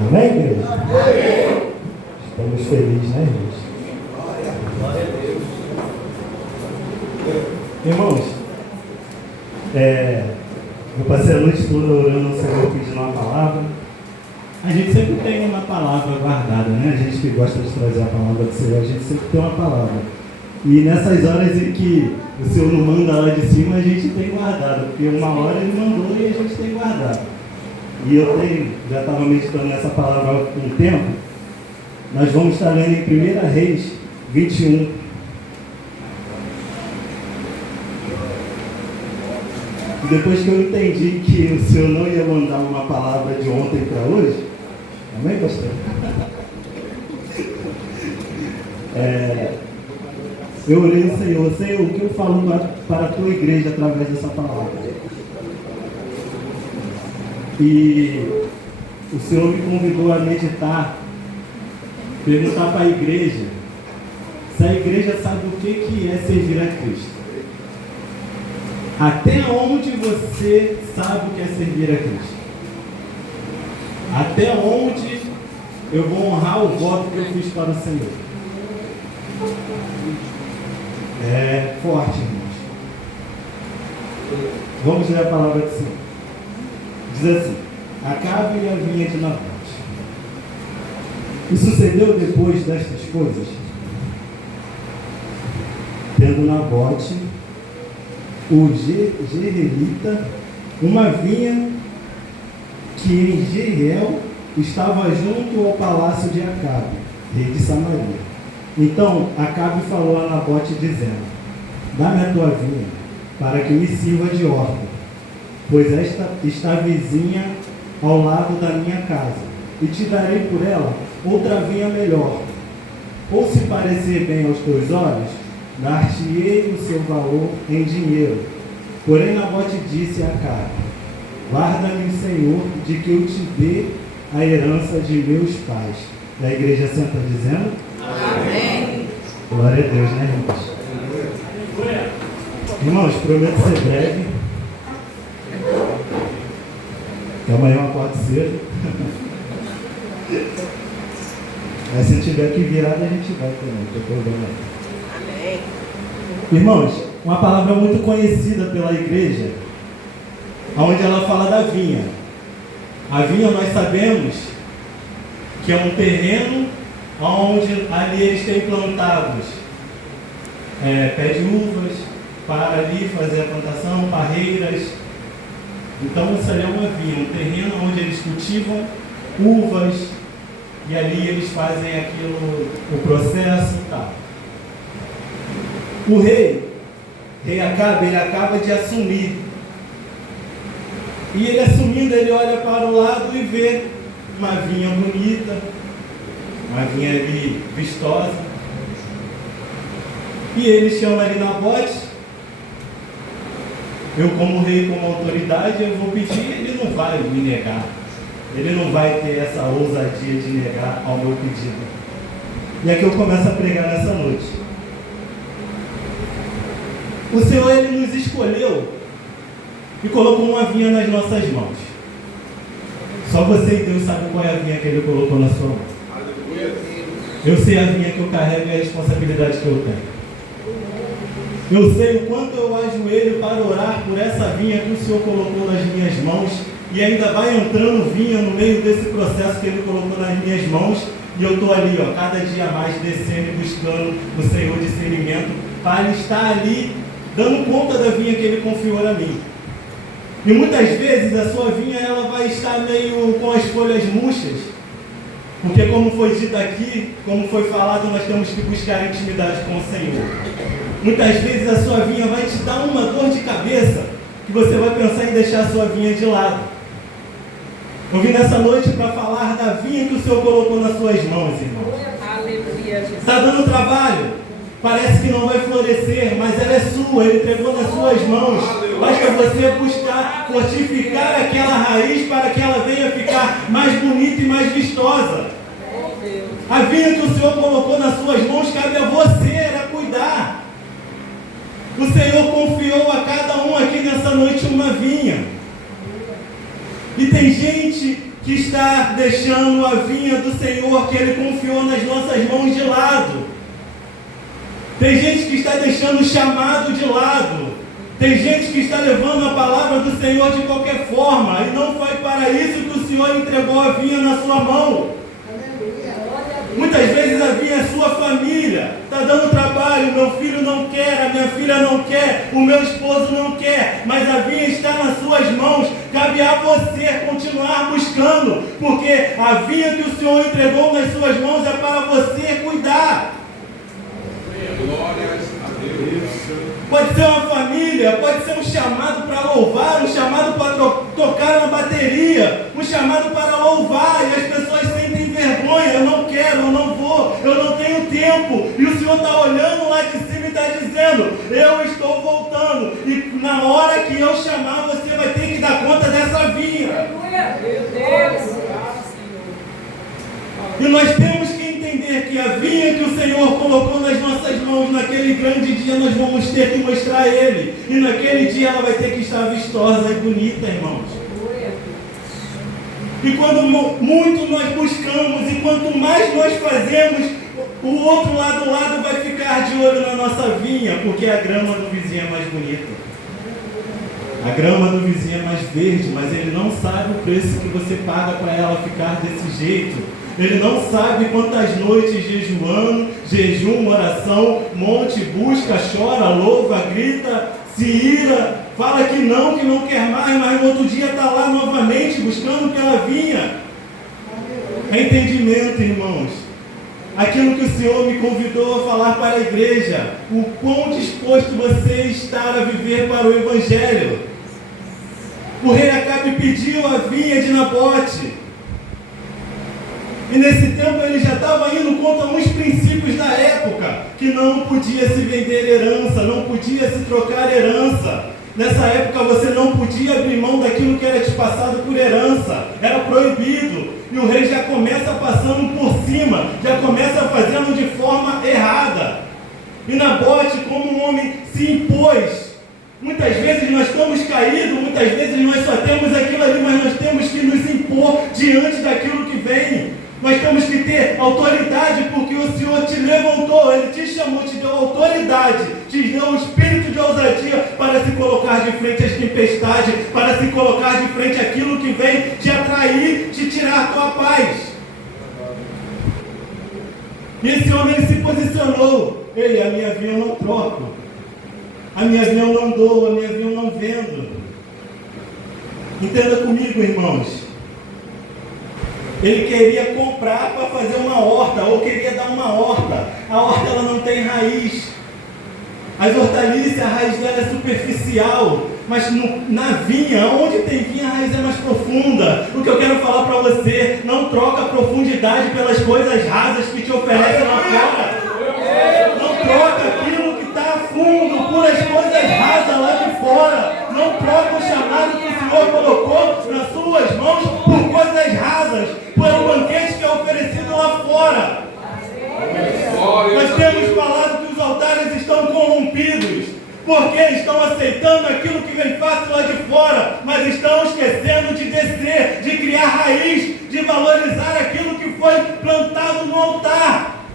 Amém, igreja? Amém. Estamos felizes, né, irmãos? Glória a Deus. Irmãos, eu passei a noite toda orando ao Senhor, pedindo uma palavra. A gente sempre tem uma palavra guardada, né? A gente que gosta de trazer a palavra do Senhor, a gente sempre tem uma palavra. E nessas horas em que o Senhor não manda lá de cima, a gente tem guardado, porque uma hora Ele mandou e a gente tem guardado. E já estava meditando nessa palavra há um tempo. Nós vamos estar lendo em 1 Reis 21. E depois que eu entendi que o Senhor não ia mandar uma palavra de ontem para hoje, amém, pastor? Eu orei ao Senhor, Senhor, o que eu falo para a tua igreja através dessa palavra? E o Senhor me convidou a meditar, perguntar para a igreja se a igreja sabe o que é servir a Cristo. Até onde você sabe o que é servir a Cristo? Até onde eu vou honrar o voto que eu fiz para o Senhor? É forte, irmãos. Vamos ler a palavra do Senhor. Diz assim: Acabe e a vinha de Nabote. E sucedeu depois destas coisas, tendo Nabote, o Jezreelita, uma vinha que em Jezreel estava junto ao palácio de Acabe, rei de Samaria. Então Acabe falou a Nabote, dizendo: Dá-me a tua vinha, para que me sirva de horta, pois esta está vizinha ao lado da minha casa, e te darei por ela outra vinha melhor. Ou se parecer bem aos teus olhos, dar-te-ei o seu valor em dinheiro. Porém Nabote disse a Acabe: Guarda-me o Senhor de que eu te dê a herança de meus pais. E a igreja senta dizendo: Amém. Glória a Deus, né, irmãos? Irmãos, prometo ser breve. Que amanhã eu acordo cedo. Mas se tiver que virar, a gente vai também, não tem problema. Amém. Irmãos, uma palavra muito conhecida pela igreja, onde ela fala da vinha. A vinha, nós sabemos que é um terreno onde ali eles têm plantados pé de uvas, para ali fazer a plantação, parreiras. Então isso ali é uma vinha, um terreno onde eles cultivam uvas e ali eles fazem aquilo, o processo e tal. O rei Acabe, ele acaba de assumir. E ele assumindo, ele olha para o lado e vê uma vinha bonita, uma vinha ali vistosa. E ele chama ali Nabote. Eu como rei, como autoridade, eu vou pedir, ele não vai me negar. Ele não vai ter essa ousadia de negar ao meu pedido. E aqui eu começo a pregar nessa noite. O Senhor, Ele nos escolheu e colocou uma vinha nas nossas mãos. Só você e Deus sabem qual é a vinha que Ele colocou na sua mão. Eu sei a vinha que eu carrego e a responsabilidade que eu tenho. Eu sei o quanto eu ajoelho para orar por essa vinha que o Senhor colocou nas minhas mãos, e ainda vai entrando vinha no meio desse processo que Ele colocou nas minhas mãos, e eu estou ali, cada dia mais descendo e buscando o Senhor discernimento para estar ali dando conta da vinha que Ele confiou a mim. E muitas vezes a sua vinha ela vai estar meio com as folhas murchas, porque como foi dito aqui, como foi falado, nós temos que buscar intimidade com o Senhor. Muitas vezes a sua vinha vai te dar uma dor de cabeça, que você vai pensar em deixar a sua vinha de lado. Eu vim nessa noite para falar da vinha que o Senhor colocou nas suas mãos, irmãos. Aleluia, Jesus. Está dando trabalho? Parece que não vai florescer, mas ela é sua, Ele entregou nas suas mãos. Basta você buscar fortificar aquela raiz para que ela venha ficar mais bonita e mais vistosa. A vinha que o Senhor colocou nas suas mãos cabe a você, era cuidar. O Senhor confiou a cada um aqui nessa noite uma vinha. E tem gente que que está deixando a vinha do Senhor que Ele confiou nas nossas mãos de lado. Tem gente que está deixando o chamado de lado. Tem gente que está levando a palavra do Senhor de qualquer forma. E não foi para isso que o Senhor entregou a vinha na sua mão. Muitas vezes a vinha é sua família. Está dando trabalho, meu filho não quer, a minha filha não quer, o meu esposo não quer. Mas a vinha está nas suas mãos. Cabe a você continuar buscando. Porque a vinha que o Senhor entregou nas suas mãos é para você cuidar. Glórias a Deus. Pode ser uma família, pode ser um chamado para louvar, um chamado para tocar na bateria, um chamado para louvar, e as pessoas sentem vergonha, eu não quero, eu não vou, eu não tenho tempo, e o Senhor está olhando lá de cima e está dizendo, eu estou voltando, e na hora que eu chamar, você vai ter que dar conta dessa vinha. E nós temos que entender que a vinha que o Senhor colocou nas nossas mãos, naquele grande dia, nós vamos ter que mostrar a Ele. E naquele dia ela vai ter que estar vistosa e bonita, irmãos. E quando muito nós buscamos, e quanto mais nós fazemos, o outro lado vai ficar de olho na nossa vinha, porque a grama do vizinho é mais bonita. A grama do vizinho é mais verde, mas ele não sabe o preço que você paga para ela ficar desse jeito. Ele não sabe quantas noites jejuando, jejum, oração, monte, busca, chora, louva, grita, se ira, fala que não quer mais, mas no outro dia está lá novamente buscando pela vinha. É entendimento, irmãos. Aquilo que o Senhor me convidou a falar para a igreja, o quão disposto você está a viver para o Evangelho. O rei Acabe pediu a vinha de Nabote. E nesse tempo ele já estava indo contra uns princípios da época, que não podia se vender herança, não podia se trocar herança. Nessa época você não podia abrir mão daquilo que era te passado por herança, era proibido. E o rei já começa passando por cima, já começa fazendo de forma errada. E Nabote, como um homem, se impôs. Muitas vezes nós estamos caídos, muitas vezes nós só temos aquilo ali, mas nós temos que nos impor diante daquilo que vem. Nós temos que ter autoridade, porque o Senhor te levantou, Ele te chamou, te deu autoridade, te deu o espírito de ousadia para se colocar de frente às tempestades, para se colocar de frente àquilo que vem te atrair, te tirar a tua paz. E esse homem se posicionou. Ei, a minha vinha eu não troco, a minha vinha eu não dou, a minha vinha eu não vendo. Entenda comigo, irmãos. Ele queria comprar para fazer uma horta, ou queria dar uma horta. A horta ela não tem raiz. As hortaliças, a raiz dela é superficial. Mas na vinha, onde tem vinha, a raiz é mais profunda. O que eu quero falar para você, não troca a profundidade pelas coisas rasas que te oferecem lá fora. Não troca aquilo que está fundo por as coisas rasas lá de fora. Não troca o chamado que o Senhor colocou nas suas mãos por coisas rasas, por um banquete que é oferecido lá fora. Nós temos falado que os altares estão corrompidos, porque estão aceitando aquilo que vem fácil lá de fora, mas estão esquecendo de descer, de criar raiz, de valorizar aquilo que foi plantado no altar.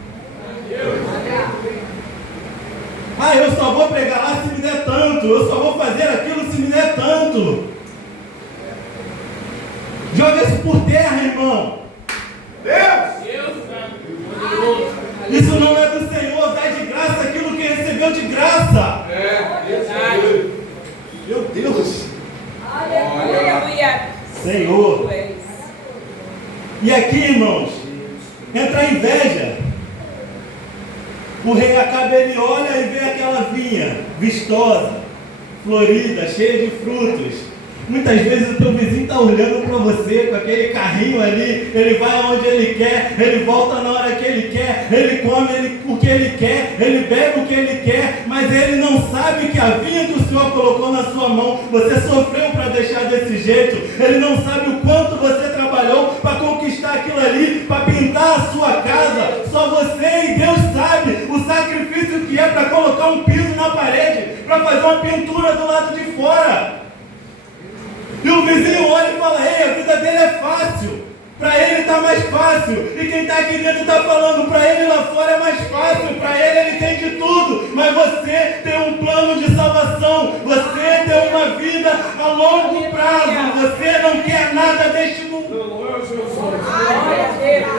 Ah, eu só vou pregar lá se me der tanto, eu só vou fazer aquilo se me der tanto. Joga isso por terra, irmão. Deus! Isso não é do Senhor, dá de graça aquilo que recebeu de graça. Meu Deus! Aleluia! Senhor! E aqui, irmãos, entra a inveja. O rei Acabe, ele olha e vê aquela vinha vistosa, florida, cheia de frutos. Muitas vezes o teu vizinho está olhando para você com aquele carrinho ali, ele vai aonde ele quer, ele volta na hora que ele quer, ele come o que ele quer, ele bebe o que ele quer, mas ele não sabe que a vinha que o Senhor colocou na sua mão, você sofreu para deixar desse jeito, ele não sabe o quanto você trabalhou para conquistar aquilo ali, para pintar a sua casa, só você e Deus sabe o sacrifício que é para colocar um piso na parede, para fazer uma pintura do lado de fora. E o vizinho olha e fala, ei, a vida dele é fácil. Para ele está mais fácil. E quem está aqui dentro está falando, para ele lá fora é mais fácil. Para ele tem de tudo. Mas você tem um plano de salvação. Você tem uma vida a longo prazo. Você não quer nada deste mundo.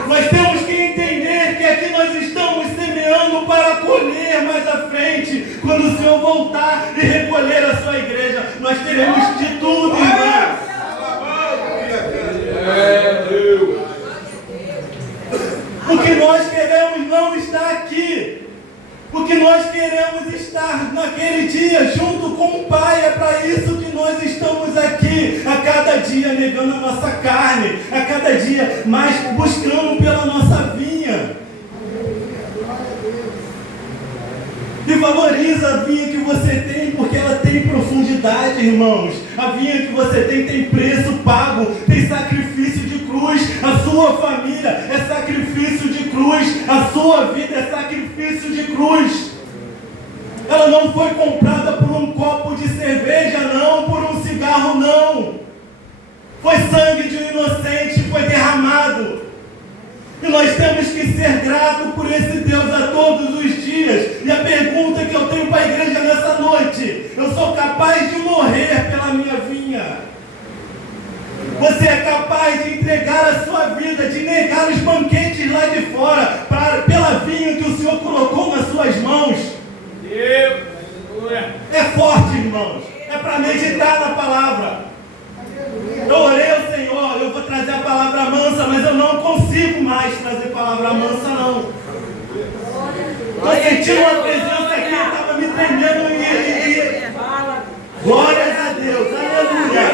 Nós temos que entender que aqui nós estamos semeando para colher mais à frente. Quando o Senhor voltar e recolher a sua igreja, nós teremos de tudo, irmãos. O que nós queremos não está aqui. O que nós queremos estar naquele dia junto com o Pai. É para isso que nós estamos aqui. A cada dia negando a nossa carne. A cada dia mais buscando pela nossa vinha. E valoriza a vinha que você tem, porque ela tem profundidade, irmãos. A vinha que você tem preço pago, tem sacrifício de cruz. A sua família é sacrifício de cruz. A sua vida é sacrifício de cruz. Ela não foi comprada por um copo de cerveja, não, por um cigarro, não. Foi sangue de um inocente, foi derramado. E nós temos que ser gratos por esse Deus a todos os dias. E a pergunta que eu tenho para a igreja nessa noite: eu sou capaz de morrer pela minha vinha? Você é capaz de entregar a sua vida, de negar os banquetes lá de fora, pela vinha que o Senhor colocou nas suas mãos? É forte, irmãos. É para meditar na palavra. Eu orei ao Senhor, eu vou trazer a palavra mansa, mas eu não consigo mais trazer palavra mansa, não. Estou sentindo uma presença aqui, eu estava me tremendo e... Glórias a Deus, aleluia.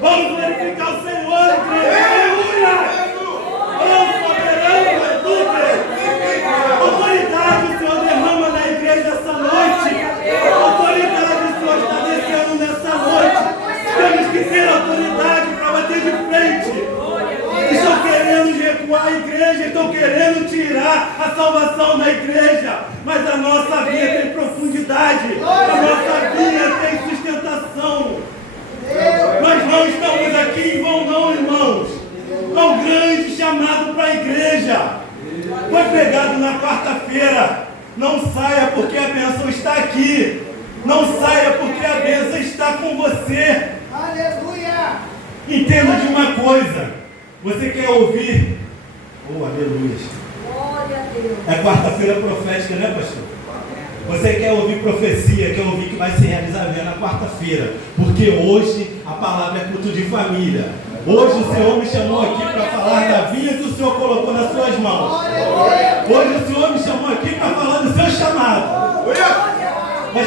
Vamos glorificar o Senhor, igreja, aleluia. Oh, soberano, tudo. Autoridade o Senhor derrama na igreja essa noite. Autoridade o Senhor está descendo nessa noite. Temos que ter autoridade para bater de frente. Estão querendo recuar a igreja, estão querendo tirar a salvação da igreja. Mas a nossa vida tem profundidade, a nossa vida tem sustentação. Nós não estamos aqui em vão, não, irmãos. É um grande chamado para a igreja. Foi pregado na quarta-feira. Não saia porque a bênção está aqui. Não saia porque a bênção está com você. Aleluia! Entenda de uma coisa. Você quer ouvir? Oh, aleluia. Glória a Deus. É quarta-feira profética, né, pastor? Você quer ouvir profecia, quer ouvir que vai se realizar na quarta-feira. Porque hoje a palavra é culto de família. Hoje o Senhor me chamou aqui para falar da vinha que o Senhor colocou nas suas mãos. Hoje o Senhor me chamou aqui para falar do seu chamado. Nós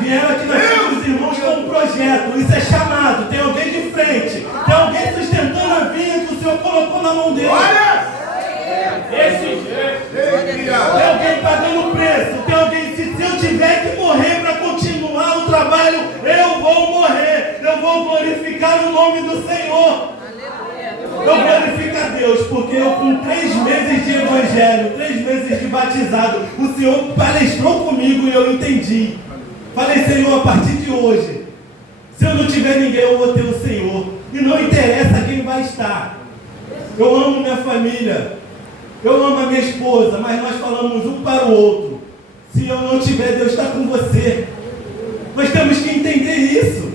vieram aqui, nós temos irmãos com um projeto. Isso é chamado. Tem alguém de frente. Tem alguém sustentando a vinha que o Senhor colocou na mão dele. Tem alguém pagando preço. Tem alguém, se eu tiver que morrer para continuar o trabalho, eu vou morrer. Eu vou glorificar o nome do Senhor. Eu glorifico a Deus, porque eu com 3 meses de evangelho, 3 meses de batizado, o Senhor palestrou comigo e eu entendi. Falei, Senhor, a partir de hoje, se eu não tiver ninguém, eu vou ter o Senhor. E não interessa quem vai estar. Eu amo minha família, eu amo a minha esposa, mas nós falamos um para o outro. Se eu não tiver, Deus está com você. Nós temos que entender isso.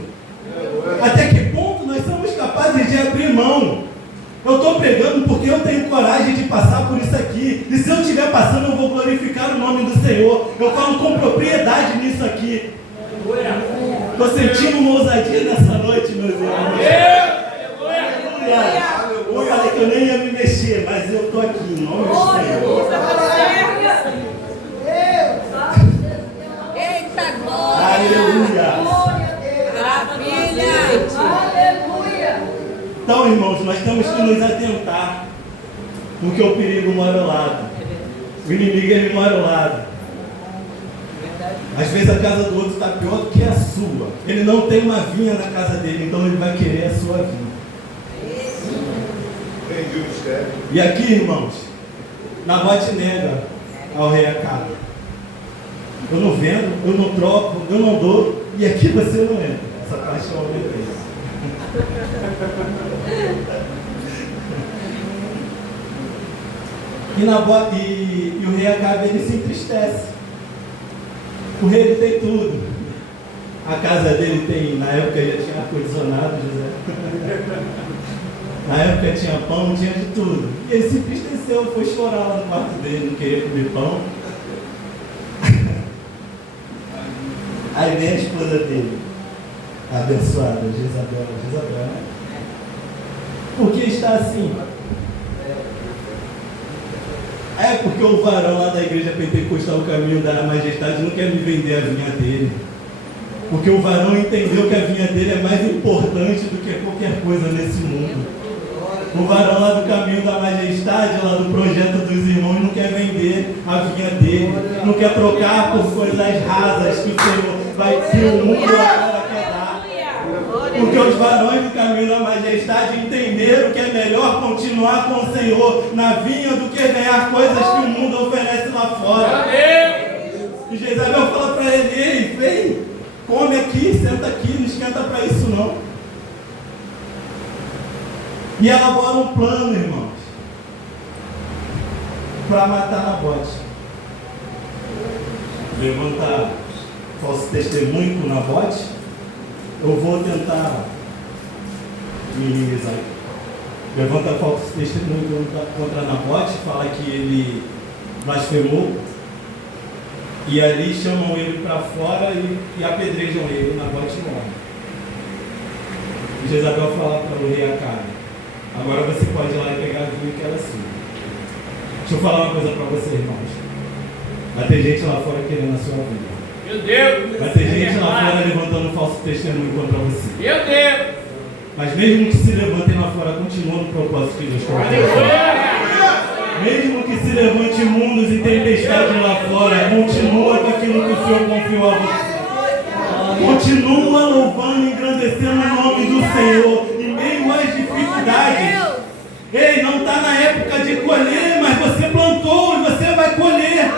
Até que ponto nós somos capazes de abrir mão? Eu estou pregando porque eu tenho coragem de passar por isso aqui. E se eu estiver passando, eu vou glorificar o nome do Senhor. Eu falo com propriedade nisso aqui. Estou sentindo uma ousadia nessa noite, meus irmãos. Aleluia. Eu falei que eu nem ia me mexer, mas eu estou aqui em nome do Senhor. Eita glória! Aleluia! Aleluia! Então, irmãos, nós temos que nos atentar, porque o perigo mora ao lado. O inimigo ele mora ao lado. Às vezes a casa do outro está pior do que a sua. Ele não tem uma vinha na casa dele, então ele vai querer a sua vinha. E aqui, irmãos, Nabote nega ao rei Acabe. Eu não vendo, eu não troco, eu não dou, e aqui você não entra. Essa parte eu aumentei. E o rei Acabe, ele se entristece. O rei, ele tem tudo. A casa dele tem, na época já tinha ar-condicionado, José. Na época tinha pão, tinha de tudo. E ele se entristeceu, foi chorar lá no quarto dele, não queria comer pão. Aí vem a esposa dele, abençoada, Jezabel, né? Por que está assim? É porque o varão lá da igreja pentecostal, o caminho da majestade, não quer me vender a vinha dele. Porque o varão entendeu que a vinha dele é mais importante do que qualquer coisa nesse mundo. O varão lá do caminho da majestade, lá do projeto dos irmãos, não quer vender a vinha dele. Não quer trocar por coisas rasas que o Senhor vai ser o mundo agora quer dar. Porque os varões do caminho da majestade entenderam que é melhor continuar com o Senhor na vinha do que ganhar coisas que o mundo oferece lá fora. E Jezabel fala para ele: ei, vem, come aqui, senta aqui, não esquenta para isso não. E elabora um plano, irmãos, para matar Nabote. Levanta falso testemunho com Nabote. Eu vou tentar minimizar. Levanta falso testemunho contra Nabote, fala que ele blasfemou. E ali chamam ele para fora e apedrejam ele. Nabote morre. E Jezabel fala para o rei Acabe: agora você pode ir lá e pegar a vinha que ela é sua. Deixa eu falar uma coisa para você, irmãos. Vai ter gente lá fora querendo a sua vida. Meu Deus! Vai ter gente lá fora levantando falso testemunho contra você. Meu Deus! Mas mesmo que se levantem lá fora, continua no propósito que Deus colocou. Mesmo que se levante mundos e tempestades lá fora, continua com aquilo que o Senhor confiou a você. Continua louvando e engrandecendo o nome do Senhor em meio às dificuldades. Ei, não está na época de colher, mas você plantou e você vai colher.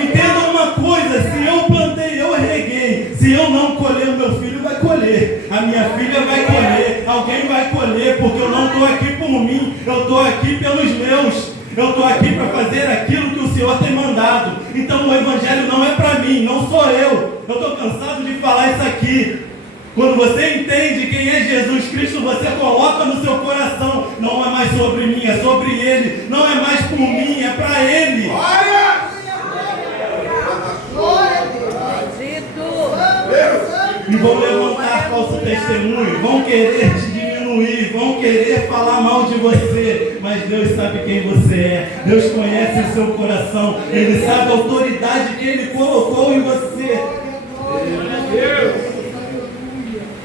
Entenda uma coisa: se eu plantei, eu reguei. Se eu não colher, o meu filho vai colher. A minha filha vai colher. Alguém vai colher, porque eu não estou aqui por mim. Eu estou aqui pelos meus. Eu estou aqui para fazer aquilo que o Senhor tem mandado. Então o Evangelho não é para mim, não sou eu. Eu estou cansado de falar isso aqui. Quando você entende quem é Jesus Cristo, você coloca no seu coração: não é mais sobre mim, é sobre Ele. Não é mais por mim, é para Ele. E vão levantar falso testemunho, vão querer te diminuir, vão querer falar mal de você, mas Deus sabe quem você é. Deus conhece o seu coração, Ele sabe a autoridade que Ele colocou em você.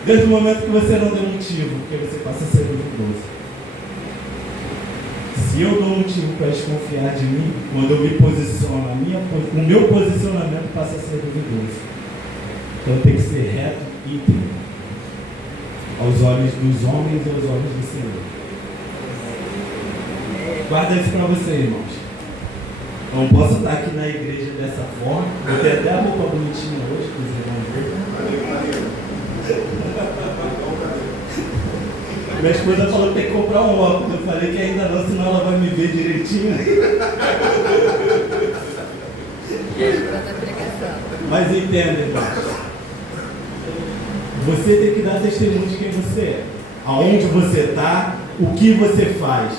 Desde o momento que você não deu motivo, porque você passa a ser duvidoso. Se eu dou motivo para desconfiar de mim, quando eu me posiciono, o meu posicionamento passa a ser duvidoso. Então tem que ser reto e íntegro aos olhos dos homens e aos olhos do Senhor. Guarda isso para você, irmãos. Eu não posso estar aqui na igreja dessa forma. Eu tenho até a roupa bonitinha hoje, que vocês vão ver. Minha esposa falou que tem que comprar um óculos. Eu falei que ainda não, senão ela vai me ver direitinho. Mas entenda, irmãos. Você tem que dar testemunho de quem você é. Aonde você está, o que você faz.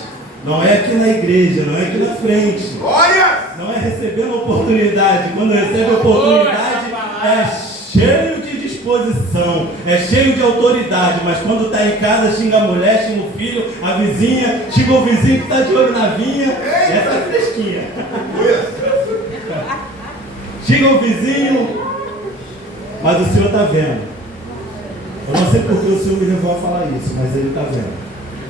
Não é aqui na igreja, não é aqui na frente. Não é recebendo oportunidade. Quando recebe oportunidade, é cheio de disposição, é cheio de autoridade. Mas quando está em casa, xinga a mulher, xinga o filho, a vizinha, xinga o vizinho que está de olho na vinha. Essa é fresquinha. Xinga o vizinho, mas o Senhor está vendo. Eu não sei porque o Senhor me levou a falar isso, mas Ele está vendo.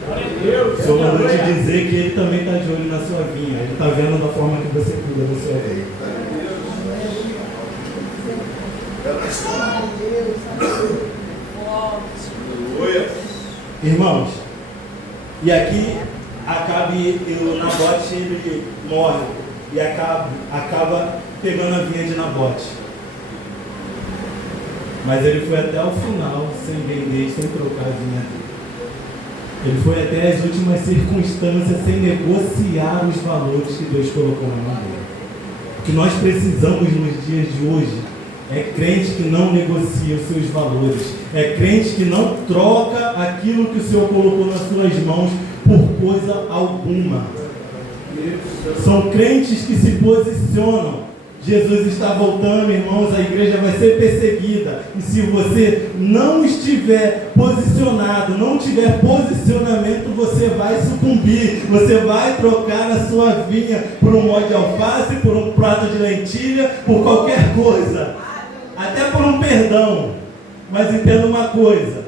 O Senhor mandou te dizer que Ele também está de olho na sua vinha. Ele está vendo da forma que você cuida da sua vinha. Irmãos, e aqui Acabe e o Nabote, ele morre e acaba pegando a vinha de Nabote. Mas ele foi até o final sem vender, sem trocar a vinha dele. Ele foi até as últimas circunstâncias sem negociar os valores que Deus colocou na mão dele. O que nós precisamos nos dias de hoje é crente que não negocia os seus valores. É crente que não troca aquilo que o Senhor colocou nas suas mãos por coisa alguma. São crentes que se posicionam. Jesus está voltando, irmãos, a igreja vai ser perseguida. E se você não estiver posicionado, não tiver posicionamento, você vai sucumbir. Você vai trocar a sua vinha por um molho de alface, por um prato de lentilha, por qualquer coisa. Até por um perdão. Mas entenda uma coisa: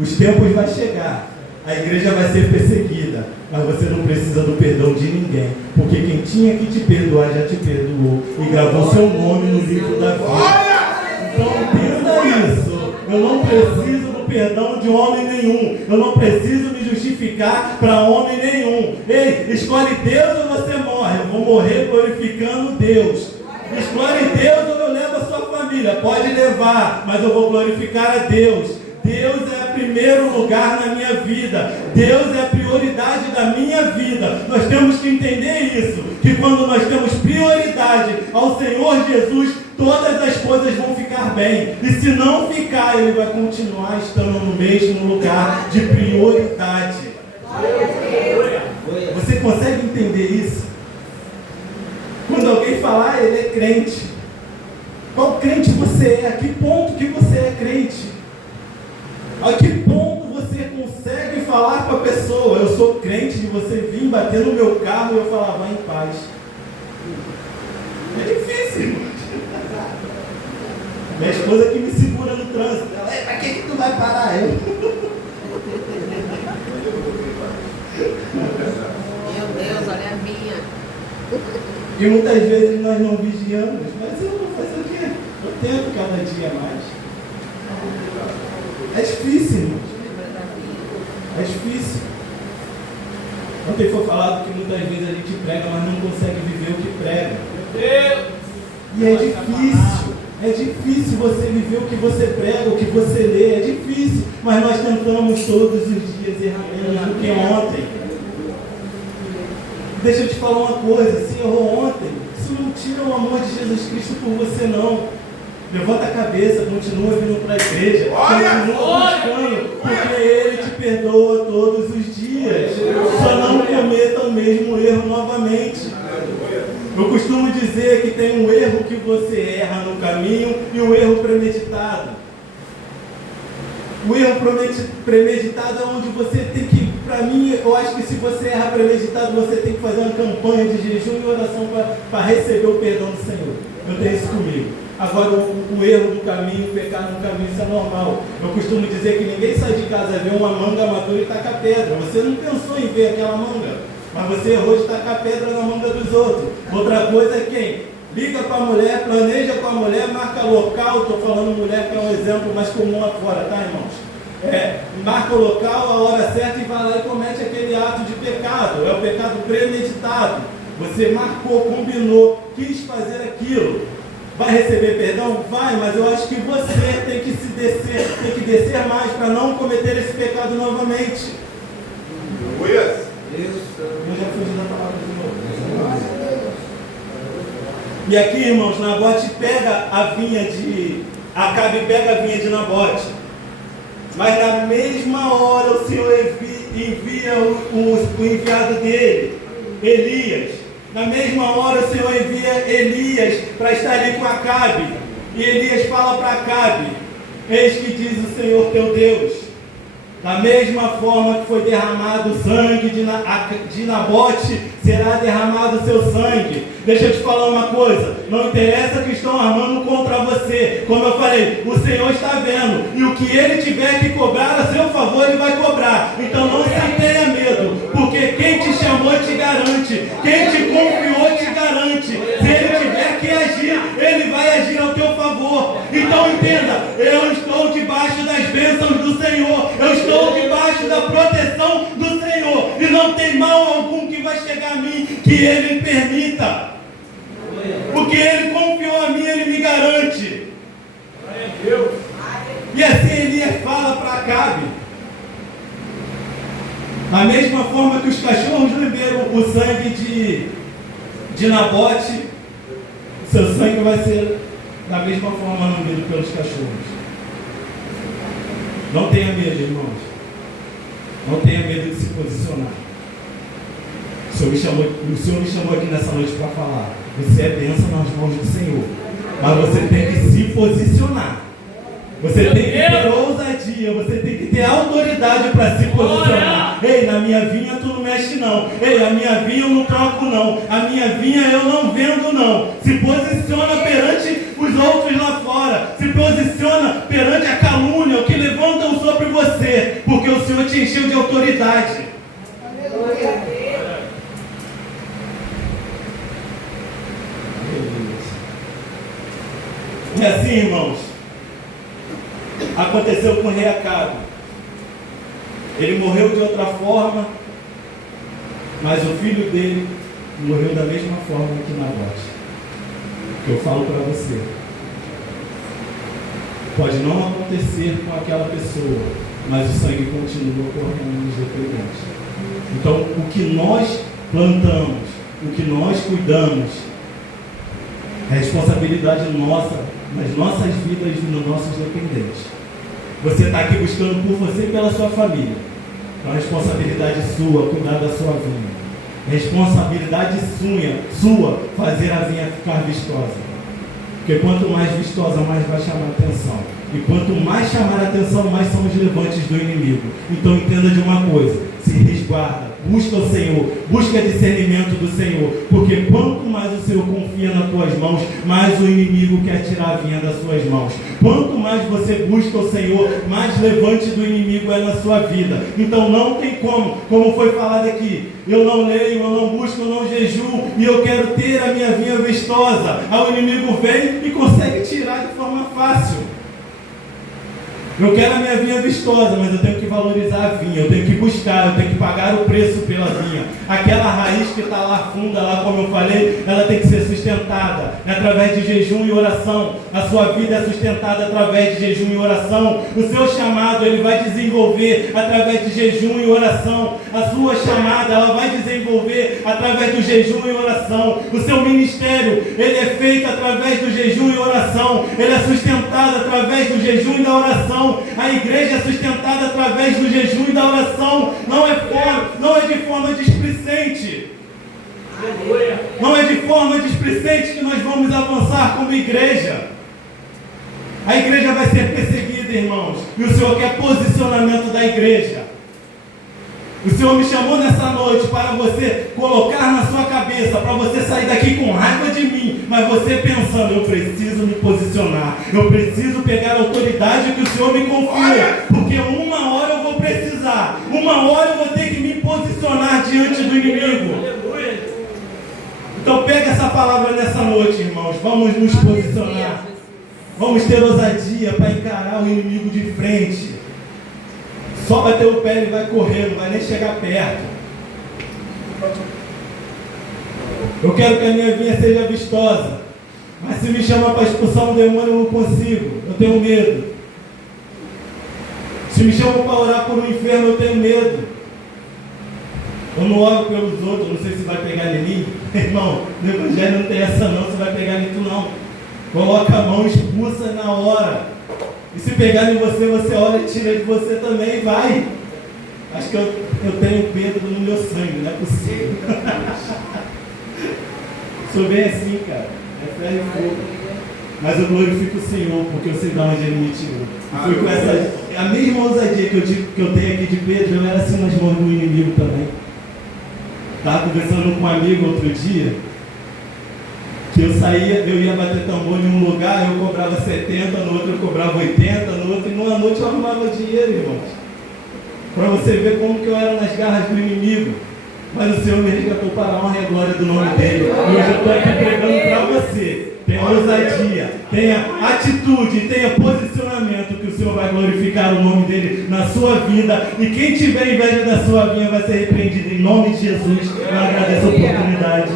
os tempos vão chegar. A igreja vai ser perseguida, mas você não precisa do perdão de ninguém, porque quem tinha que te perdoar já te perdoou e gravou seu nome no livro da vida. Então entenda isso. Eu não preciso do perdão de homem nenhum. Eu não preciso me justificar para homem nenhum. Ei, escolhe Deus ou você morre. Eu vou morrer glorificando Deus. Escolhe Deus ou eu levo a sua família. Pode levar, mas eu vou glorificar a Deus. Deus é o primeiro lugar na minha vida. Deus é a prioridade da minha vida. Nós temos que entender isso, que quando nós temos prioridade ao Senhor Jesus, todas as coisas vão ficar bem. E se não ficar, Ele vai continuar estando no mesmo lugar de prioridade. Você consegue entender isso? Quando alguém falar, ele é crente. Qual crente você é? A que ponto que você é crente? A que ponto você consegue falar para a pessoa: eu sou crente, de você vir bater no meu carro e eu falar, vá em paz? É difícil, irmão. Minha esposa que me segura no trânsito. Ela, para que tu vai parar? Eu. Meu Deus, olha a minha. E muitas vezes nós não vigiamos, mas eu vou fazer o quê? Eu tento cada dia mais. É difícil, irmãos. É difícil. Ontem foi falado que muitas vezes a gente prega, mas não consegue viver o que prega. E é difícil. É difícil você viver o que você prega, o que você lê. É difícil. Mas nós tentamos todos os dias errar menos do que ontem. Deixa eu te falar uma coisa. Se errou ontem, isso não tira o amor de Jesus Cristo por você, não. Levanta a cabeça, continua vindo para a igreja, continua buscando, porque Ele te perdoa todos os dias. Só não cometa o mesmo erro novamente. Eu costumo dizer que tem um erro que você erra no caminho e um erro premeditado. O erro premeditado é onde você tem que, para mim, eu acho que se você erra premeditado, você tem que fazer uma campanha de jejum e oração para receber o perdão do Senhor. Eu tenho isso comigo. Agora, o erro do caminho, o pecado no caminho, isso é normal. Eu costumo dizer que ninguém sai de casa, vê uma manga madura e taca pedra. Você não pensou em ver aquela manga, mas você errou de tacar pedra na manga dos outros. Outra coisa é quem liga para a mulher, planeja com a mulher, marca local. Estou falando mulher que é um exemplo mais comum lá fora, tá, irmãos? Marca o local, a hora certa e vai lá e comete aquele ato de pecado. É o pecado premeditado. Você marcou, combinou, quis fazer aquilo. Vai receber perdão? Vai, mas eu acho que você tem que descer mais para não cometer esse pecado novamente. Eu já fugi da palavra de novo. E aqui, irmãos, Nabote pega a vinha de... Acabe pega a vinha de Nabote. Mas na mesma hora o Senhor envia o enviado dele, Elias. Na mesma hora o Senhor envia Elias para estar ali com Acabe. E Elias fala para Acabe: eis que diz o Senhor teu Deus, da mesma forma que foi derramado o sangue de Nabote, será derramado o seu sangue. Deixa eu te falar uma coisa, não interessa que estão armando contra você. Como eu falei, o Senhor está vendo, e o que Ele tiver que cobrar a seu favor, Ele vai cobrar. Então não se tenha medo, porque quem te chamou te garante, quem te confiou te garante. Se Ele tiver que agir, Ele vai agir ao teu favor. Então entenda, eu estou debaixo das bênçãos do Senhor, eu estou debaixo da proteção do Senhor, e não tem mal algum que vai chegar a mim que Ele permita. Porque Ele confiou a mim, Ele me garante. E assim Elias fala para Acabe: Da mesma forma que os cachorros beberam o sangue de Nabote, seu sangue vai ser da mesma forma lambido pelos cachorros. Não tenha medo, irmãos. Não tenha medo de se posicionar. O Senhor me chamou aqui nessa noite para falar. Você é bênção nas mãos do Senhor. Mas você tem que se posicionar. Você tem que ter ousadia. Você tem que ter autoridade para se posicionar. Ei, na minha vinha tu não mexe não. Ei, a minha vinha eu não troco não. A minha vinha eu não vendo não. Se posiciona perante os outros lá fora. Se posiciona perante a calúnia, o que levantam sobre você. Porque o Senhor te encheu de autoridade. Aleluia. E assim, irmãos, aconteceu com o rei Acabe. Ele morreu de outra forma, mas o filho dele morreu da mesma forma que Nabote. Que eu falo para você. Pode não acontecer com aquela pessoa, mas o sangue continua correndo nos dependentes. Então, o que nós plantamos, o que nós cuidamos, é responsabilidade nossa, nas nossas vidas e nos nossos dependentes. Você está aqui buscando por você e pela sua família. Então, a responsabilidade sua, cuidar da sua vinha. Responsabilidade sua, fazer a vinha ficar vistosa. Porque quanto mais vistosa, mais vai chamar a atenção. E quanto mais chamar a atenção, mais são os levantes do inimigo. Então entenda de uma coisa, se resguarda, busca o Senhor, busca discernimento do Senhor. Porque quanto mais o Senhor confia nas tuas mãos, mais o inimigo quer tirar a vinha das suas mãos. Quanto mais você busca o Senhor, mais levante do inimigo é na sua vida. Então não tem como foi falado aqui, eu não leio, eu não busco, eu não jejuo, e eu quero ter a minha vinha vistosa. Aí o inimigo vem e consegue tirar de forma fácil. Eu quero a minha vinha vistosa, mas eu tenho que valorizar a vinha, eu tenho que buscar, eu tenho que pagar o preço pela vinha. Aquela raiz que está lá funda, lá como eu falei, ela tem que ser sustentada. É através de jejum e oração. A sua vida é sustentada através de jejum e oração. O seu chamado, ele vai desenvolver através de jejum e oração. A sua chamada, ela vai desenvolver através do jejum e oração. O seu ministério, ele é feito através do jejum e oração. Ele é sustentado através do jejum e da oração. A igreja é sustentada através do jejum e da oração. Não é de forma displicente. Não é de forma displicente que nós vamos avançar como igreja. A igreja vai ser perseguida, irmãos. E o Senhor quer posicionamento da igreja. O Senhor me chamou nessa noite para você colocar na sua cabeça, para você sair daqui com raiva de mim, mas você pensando, eu preciso me posicionar, eu preciso pegar a autoridade que o Senhor me confia, porque uma hora eu vou precisar, uma hora eu vou ter que me posicionar diante do inimigo. Então pega essa palavra nessa noite, irmãos, vamos nos posicionar, vamos ter ousadia para encarar o inimigo de frente. Só bater o pé e vai correr, não vai nem chegar perto. Eu quero que a minha vinha seja vistosa, mas se me chamar para expulsar um demônio eu não consigo, eu tenho medo. Se me chamam para orar por um inferno eu tenho medo. Eu não oro pelos outros, não sei se vai pegar em mim. Irmão, no evangelho não tem essa não, se vai pegar em tu não. Coloca a mão, expulsa na hora. E se pegar em você, você olha e tira de você também e vai. Acho que eu tenho Pedro no meu sangue, não é possível. Sou bem assim, cara. É ferro e fogo. Mas eu glorifico o Senhor, porque eu sei de onde Ele me tirou. E foi com essa, a mesma ousadia que eu tenho aqui de Pedro, eu era assim nas mãos do inimigo também. Estava conversando com um amigo outro dia, que eu saía, eu ia bater tambor em um lugar, eu cobrava 70, no outro eu cobrava 80, no outro, e numa noite eu arrumava dinheiro, irmãos. Para você ver como que eu era nas garras do inimigo. Mas o Senhor me resgatou para a honra e a glória do nome dEle. E hoje eu estou aqui pregando para você. Tenha ousadia, tenha atitude, tenha posicionamento, que o Senhor vai glorificar o nome dEle na sua vida. E quem tiver inveja da sua vinha vai ser repreendido em nome de Jesus. Eu agradeço a oportunidade.